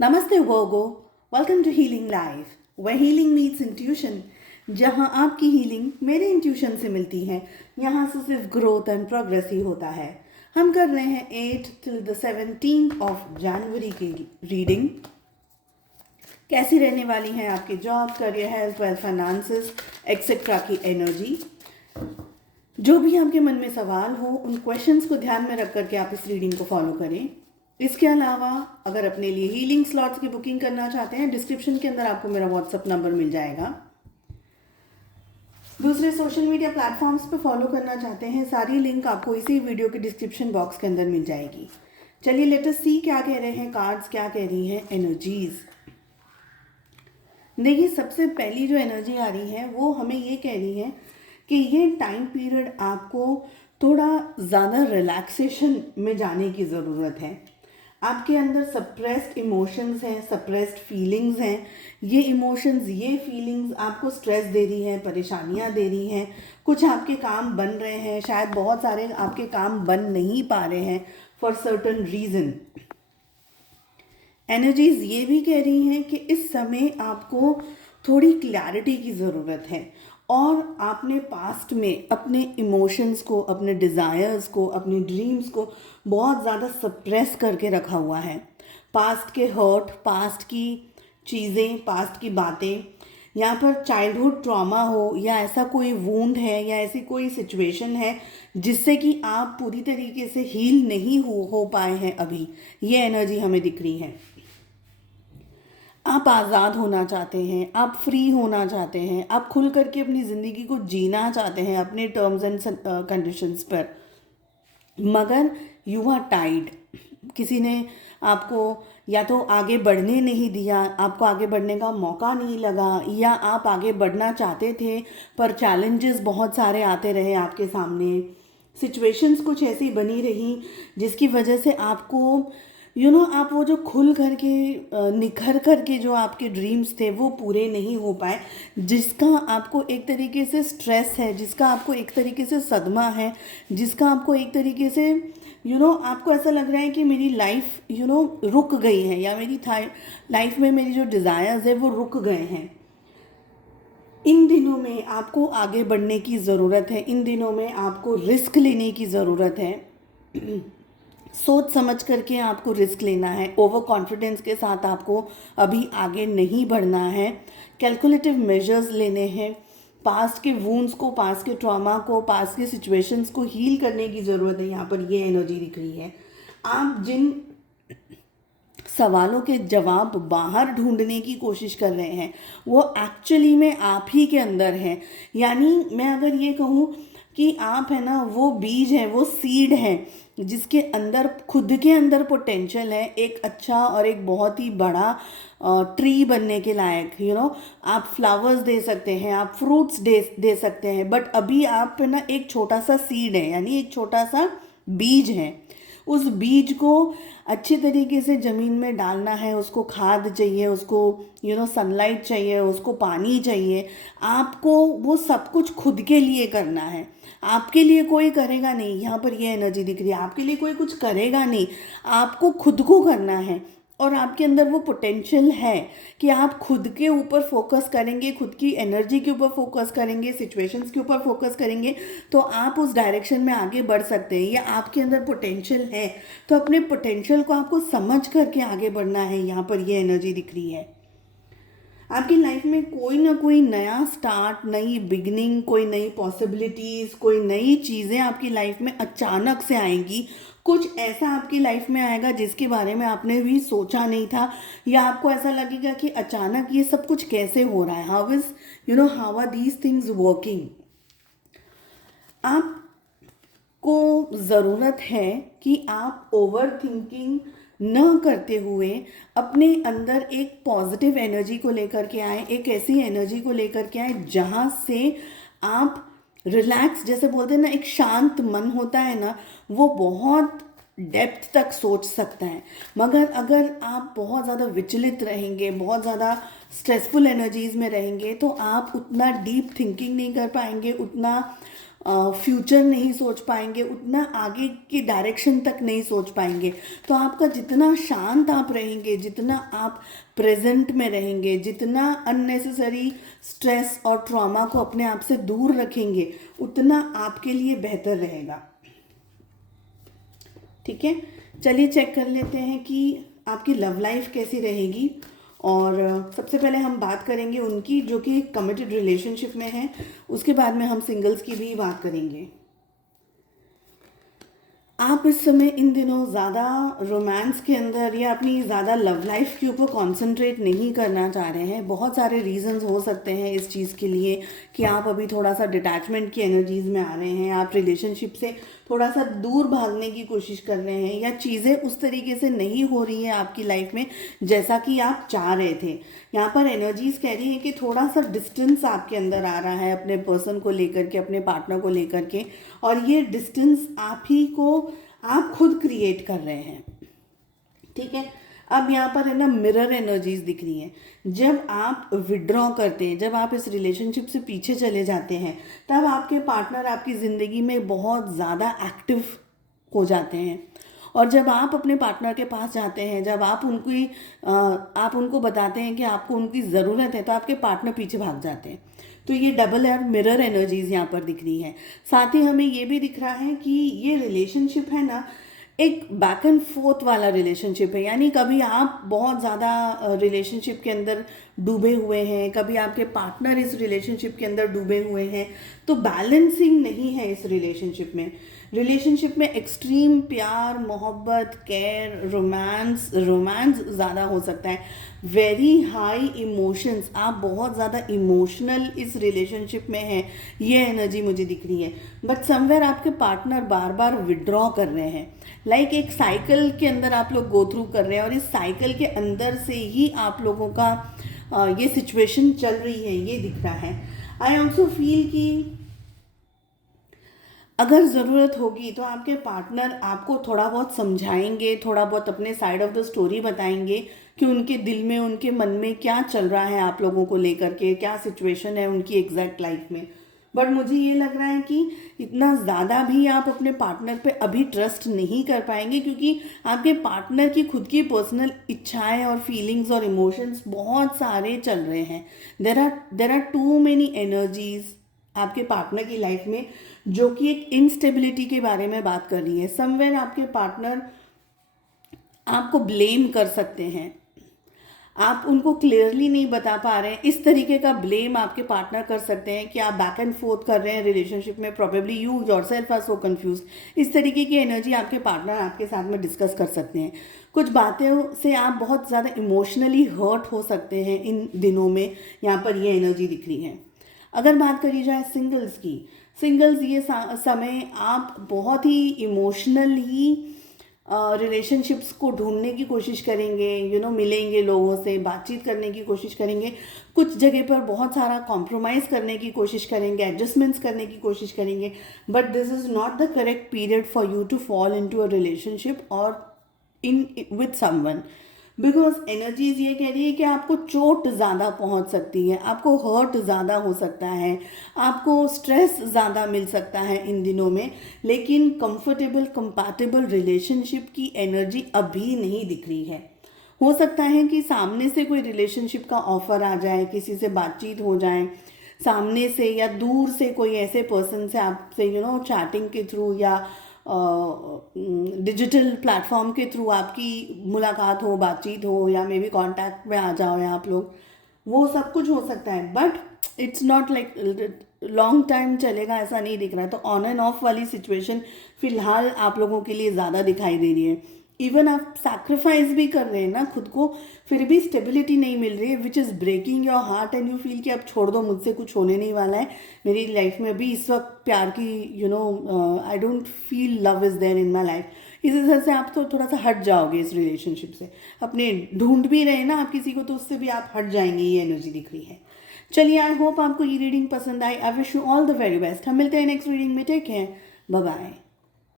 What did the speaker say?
नमस्ते वोगो, welcome to healing life, where healing meets intuition। जहाँ आपकी हीलिंग मेरे इंट्यूशन से मिलती है, यहाँ से सिर्फ ग्रोथ एंड प्रोग्रेस ही होता है। हम कर रहे हैं 8 till the 17th of January की रीडिंग। कैसी रहने वाली है आपकी job, career, health, wealth, finances etcetera की एनर्जी। जो भी आपके मन में सवाल हो, उन क्वेश्चंस को ध्यान में रख करके आप इस रीडिंग को फॉलो करें। इसके अलावा अगर अपने लिए हीलिंग स्लॉट्स की बुकिंग करना चाहते हैं, डिस्क्रिप्शन के अंदर आपको मेरा व्हाट्सएप नंबर मिल जाएगा। दूसरे सोशल मीडिया प्लेटफॉर्म्स पे फॉलो करना चाहते हैं, सारी लिंक आपको इसी वीडियो के डिस्क्रिप्शन बॉक्स के अंदर मिल जाएगी। चलिए लेट अस सी क्या कह रहे हैं कार्ड्स, क्या कह रही हैं एनर्जीज। देखिए, सबसे पहली जो एनर्जी आ रही है वो हमें ये कह रही है कि ये टाइम पीरियड आपको थोड़ा ज़्यादा रिलैक्सेशन में जाने की ज़रूरत है। आपके अंदर सप्रेस्ड इमोशंस हैं, सप्रेस्ड फीलिंग्स हैं। ये इमोशंस, ये फीलिंग्स आपको स्ट्रेस दे रही हैं, परेशानियां दे रही हैं। कुछ आपके काम बन रहे हैं, शायद बहुत सारे आपके काम बन नहीं पा रहे हैं फॉर सर्टन रीज़न। एनर्जीज ये भी कह रही हैं कि इस समय आपको थोड़ी क्लैरिटी की ज़रूरत है और आपने पास्ट में अपने इमोशंस को, अपने डिज़ायर्स को, अपनी ड्रीम्स को बहुत ज़्यादा सप्रेस करके रखा हुआ है। पास्ट के हर्ट, पास्ट की चीज़ें, पास्ट की बातें, यहाँ पर चाइल्डहुड ट्रॉमा हो या ऐसा कोई वूंड है या ऐसी कोई सिचुएशन है जिससे कि आप पूरी तरीके से हील नहीं हो पाए हैं अभी, ये एनर्जी हमें दिख रही है। आप आज़ाद होना चाहते हैं, आप फ्री होना चाहते हैं, आप खुल करके अपनी ज़िंदगी को जीना चाहते हैं अपने टर्म्स एंड कंडीशंस पर, मगर यू आर टाइड। किसी ने आपको या तो आगे बढ़ने नहीं दिया, आपको आगे बढ़ने का मौका नहीं लगा, या आप आगे बढ़ना चाहते थे पर चैलेंजेस बहुत सारे आते रहे आपके सामने। सिचुएशंस कुछ ऐसी बनी रही जिसकी वजह से आपको आप वो जो खुल करके निखर करके जो आपके ड्रीम्स थे वो पूरे नहीं हो पाए, जिसका आपको एक तरीके से स्ट्रेस है, जिसका आपको एक तरीके से सदमा है, जिसका आपको एक तरीके से आपको ऐसा लग रहा है कि मेरी लाइफ रुक गई है, या मेरी लाइफ में मेरी जो डिज़ायर्स है वो रुक गए हैं। इन दिनों में आपको आगे बढ़ने की ज़रूरत है, इन दिनों में आपको रिस्क लेने की ज़रूरत है। सोच समझ करके आपको रिस्क लेना है। ओवर कॉन्फिडेंस के साथ आपको अभी आगे नहीं बढ़ना है। कैलकुलेटिव मेजर्स लेने हैं। पास्ट के वूंड्स को, पास्ट के ट्रॉमा को, पास्ट के सिचुएशंस को हील करने की ज़रूरत है। यहाँ पर ये एनर्जी दिख रही है। आप जिन सवालों के जवाब बाहर ढूंढने की कोशिश कर रहे हैं वो एक्चुअली में आप ही के अंदर हैं। यानी मैं अगर ये कहूँ कि आप है ना, वो बीज है, वो सीड है जिसके अंदर खुद के अंदर पोटेंशियल है एक अच्छा और एक बहुत ही बड़ा ट्री बनने के लायक। आप फ्लावर्स दे सकते हैं, आप फ्रूट्स दे सकते हैं, बट अभी आप है ना एक छोटा सा सीड है, यानी एक छोटा सा बीज है। उस बीज को अच्छी तरीके से ज़मीन में डालना है, उसको खाद चाहिए, उसको सनलाइट चाहिए, उसको पानी चाहिए। आपको वो सब कुछ खुद के लिए करना है, आपके लिए कोई करेगा नहीं। यहाँ पर ये एनर्जी दिख रही है, आपके लिए कोई कुछ करेगा नहीं, आपको खुद को करना है। और आपके अंदर वो पोटेंशियल है कि आप खुद के ऊपर फोकस करेंगे, खुद की एनर्जी के ऊपर फोकस करेंगे, सिचुएशंस के ऊपर फोकस करेंगे तो आप उस डायरेक्शन में आगे बढ़ सकते हैं। या आपके अंदर पोटेंशियल है तो अपने पोटेंशियल को आपको समझ करके आगे बढ़ना है। यहाँ पर ये एनर्जी दिख रही है। आपकी लाइफ में कोई ना कोई नया स्टार्ट, नई बिगनिंग, कोई नई पॉसिबिलिटीज़, कोई नई चीज़ें आपकी लाइफ में अचानक से आएंगी। कुछ ऐसा आपकी लाइफ में आएगा जिसके बारे में आपने भी सोचा नहीं था, या आपको ऐसा लगेगा कि अचानक ये सब कुछ कैसे हो रहा है, how are these things working. आपको ज़रूरत है कि आप ओवर थिंकिंग न करते हुए अपने अंदर एक पॉजिटिव एनर्जी को लेकर के आए, एक ऐसी एनर्जी को लेकर के आए जहाँ से आप रिलैक्स, जैसे बोलते हैं ना, एक शांत मन होता है ना, वो बहुत डेप्थ तक सोच सकता है। मगर अगर आप बहुत ज़्यादा विचलित रहेंगे, बहुत ज़्यादा स्ट्रेसफुल एनर्जीज़ में रहेंगे तो आप उतना डीप थिंकिंग नहीं कर पाएंगे, उतना फ्यूचर नहीं सोच पाएंगे, उतना आगे की डायरेक्शन तक नहीं सोच पाएंगे। तो आपका जितना शांत आप रहेंगे, जितना आप प्रेजेंट में रहेंगे, जितना अननेसेसरी स्ट्रेस और ट्रॉमा को अपने आप से दूर रखेंगे, उतना आपके लिए बेहतर रहेगा। ठीक है, चलिए चेक कर लेते हैं कि आपकी लव लाइफ कैसी रहेगी। और सबसे पहले हम बात करेंगे उनकी जो कि कमिटेड रिलेशनशिप में है, उसके बाद में हम सिंगल्स की भी बात करेंगे। आप इस समय इन दिनों ज़्यादा रोमांस के अंदर या अपनी ज़्यादा लव लाइफ के ऊपर कंसंट्रेट नहीं करना चाह रहे हैं। बहुत सारे रीजंस हो सकते हैं इस चीज़ के लिए कि आप अभी थोड़ा सा डिटैचमेंट की एनर्जीज में आ रहे हैं, आप रिलेशनशिप से थोड़ा सा दूर भागने की कोशिश कर रहे हैं, या चीज़ें उस तरीके से नहीं हो रही हैं आपकी लाइफ में जैसा कि आप चाह रहे थे। यहाँ पर एनर्जीज कह रही है कि थोड़ा सा डिस्टेंस आपके अंदर आ रहा है अपने पर्सन को लेकर के, अपने पार्टनर को लेकर के, और ये डिस्टेंस आप खुद क्रिएट कर रहे हैं। ठीक है, अब यहाँ पर है ना मिरर एनर्जीज दिख रही हैं। जब आप विड्रॉ करते हैं, जब आप इस रिलेशनशिप से पीछे चले जाते हैं, तब आपके पार्टनर आपकी ज़िंदगी में बहुत ज़्यादा एक्टिव हो जाते हैं। और जब आप अपने पार्टनर के पास जाते हैं, जब आप उनको बताते हैं कि आपको उनकी ज़रूरत है, तो आपके पार्टनर पीछे भाग जाते हैं। तो ये डबल और मिरर एनर्जीज यहाँ पर दिख रही है। साथ ही हमें ये भी दिख रहा है कि ये रिलेशनशिप है ना, एक बैक एंड फोर्थ वाला रिलेशनशिप है। यानी कभी आप बहुत ज़्यादा रिलेशनशिप के अंदर डूबे हुए हैं, कभी आपके पार्टनर इस रिलेशनशिप के अंदर डूबे हुए हैं। तो बैलेंसिंग नहीं है इस रिलेशनशिप में एक्सट्रीम प्यार, मोहब्बत, केयर, रोमांस ज़्यादा हो सकता है। वेरी हाई इमोशंस, आप बहुत ज़्यादा इमोशनल इस रिलेशनशिप में हैं, ये एनर्जी मुझे दिख रही है। बट समवेयर आपके पार्टनर बार बार विड्रॉ कर रहे हैं। लाइक एक साइकिल के अंदर आप लोग गो थ्रू कर रहे हैं, और इस साइकिल के अंदर से ही आप लोगों का ये सिचुएशन चल रही है, ये दिख रहा है। आई ऑल्सो फील कि अगर ज़रूरत होगी तो आपके पार्टनर आपको थोड़ा बहुत समझाएंगे, थोड़ा बहुत अपने साइड ऑफ द स्टोरी बताएंगे कि उनके दिल में, उनके मन में क्या चल रहा है आप लोगों को लेकर के, क्या सिचुएशन है उनकी एग्जैक्ट लाइफ में। बट मुझे ये लग रहा है कि इतना ज़्यादा भी आप अपने पार्टनर पे अभी ट्रस्ट नहीं कर पाएंगे, क्योंकि आपके पार्टनर की खुद की पर्सनल इच्छाएं और फीलिंग्स और इमोशंस बहुत सारे चल रहे हैं। There are too many energies आपके पार्टनर की लाइफ में, जो कि एक इंस्टेबिलिटी के बारे में बात कर रही है। समवेयर आपके पार्टनर आपको ब्लेम कर सकते हैं, आप उनको क्लियरली नहीं बता पा रहे हैं। इस तरीके का ब्लेम आपके पार्टनर कर सकते हैं कि आप बैक एंड फोर्थ कर रहे हैं रिलेशनशिप में, probably you yourself are so confuse. इस तरीके की एनर्जी आपके पार्टनर आपके साथ में डिस्कस कर सकते हैं। कुछ बातें से आप बहुत ज़्यादा इमोशनली हर्ट हो सकते हैं इन दिनों में, यहाँ पर ये एनर्जी दिख रही है। अगर बात करी जाए सिंगल्स की, सिंगल्स ये समय आप बहुत ही इमोशनली रिलेशनशिप्स को ढूंढने की कोशिश करेंगे, मिलेंगे लोगों से, बातचीत करने की कोशिश करेंगे, कुछ जगह पर बहुत सारा कॉम्प्रोमाइज़ करने की कोशिश करेंगे, एडजस्टमेंट्स करने की कोशिश करेंगे। But this is not the correct period for you to fall into a relationship और in with someone, because energies ये कह रही है कि आपको चोट ज़्यादा पहुंच सकती है, आपको हर्ट ज़्यादा हो सकता है, आपको स्ट्रेस ज़्यादा मिल सकता है इन दिनों में। लेकिन कंफर्टेबल कंपैटिबल रिलेशनशिप की एनर्जी अभी नहीं दिख रही है। हो सकता है कि सामने से कोई रिलेशनशिप का ऑफर आ जाए, किसी से बातचीत हो जाए सामने से, या दूर से कोई ऐसे पर्सन से आपसे चैटिंग के थ्रू या डिजिटल प्लेटफॉर्म के थ्रू आपकी मुलाकात हो, बातचीत हो, या मे बी कॉन्टैक्ट में आ जाओ या आप लोग, वो सब कुछ हो सकता है। But it's not like long time चलेगा, ऐसा नहीं दिख रहा है। तो ऑन एंड ऑफ वाली सिचुएशन फिलहाल आप लोगों के लिए ज़्यादा दिखाई दे रही है। इवन आप सैक्रिफाइस भी कर रहे हैं ना खुद को, फिर भी स्टेबिलिटी नहीं मिल रही है, which is breaking your heart, and you feel कि अब छोड़ दो, मुझसे कुछ होने नहीं वाला है, मेरी लाइफ में भी इस वक्त प्यार की I don't feel love is there in my life. इस वजह से आप तो थोड़ा सा हट जाओगे इस रिलेशनशिप से, अपने ढूंढ भी रहे ना आप किसी को, तो उससे भी आप हट जाएंगे, ये एनर्जी दिख रही है। चलिए, आई होप आपको ये रीडिंग पसंद आई। I wish you all the very best. हम मिलते हैं नेक्स्ट रीडिंग में। Take care, bye bye.